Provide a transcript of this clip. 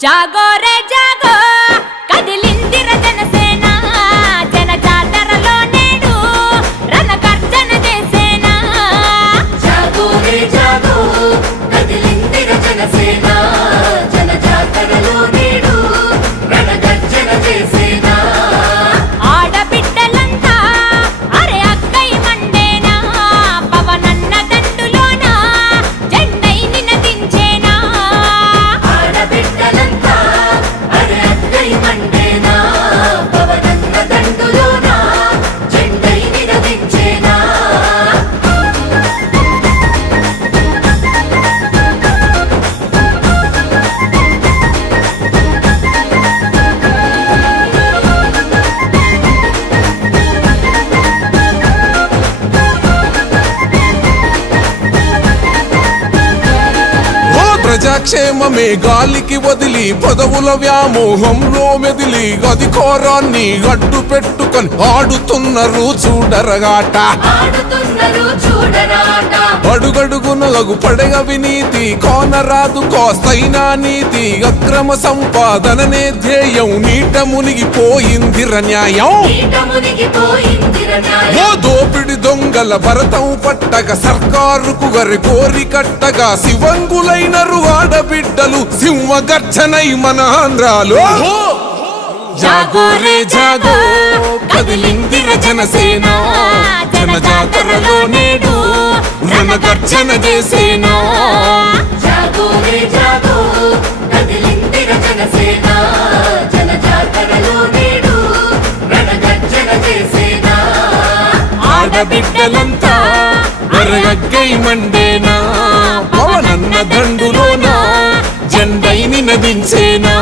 జాగో రే జాగో కదిలిందిర జనసేన జన జాతరలో నేడు రణగర్జన చేసేనా జాగో రే జాగో కదిలిందిర జనసేన జన జాతరలో నేడు రణగర్జన చేసేనా ఆడబిడ్డలంతా అరే అక్కై మండేనా పవనన్న దండులోన జెండై నినదించేనా ఆడబిడ్డలంతా అరే అక్కై మండేనా పవనన్న దండులోన జెండై నినదించేనా ప్రజాక్షేమమే గాలికి వదిలి పదవుల వ్యామోహంలో మెదిలి అధికారాన్ని అడ్డు పెట్టుకొని ఆడుతున్నారు చూడరగాట అడుగడుగునలకు పడగ వినీతి కోనరాదు కోస్తైనా నీతి అక్రమ సంపాదననే ధ్యేయం నీట మునిగిపోయిందిర న్యాయం ఓ దోపిడి దొంగల భరతం పట్టగా సర్కారుకు గరి కోరి కట్టగా శివంగులైనరు ఆడబిడ్డలు సింహగర్జనై మన ఆంధ్రాలో జాగో రే జాగో కదిలిందిర జనసేన జన జాతరలో నేడు రణగర్జన చేసేనా జాగో రే జాగో కదిలిందిర జనసేన జన జాతరలో నేడు రణగర్జన చేసేనా ఆడబిడ్డలంతా వరగై మండేనా పవనన్న దండులోన జెండై నినదించేనా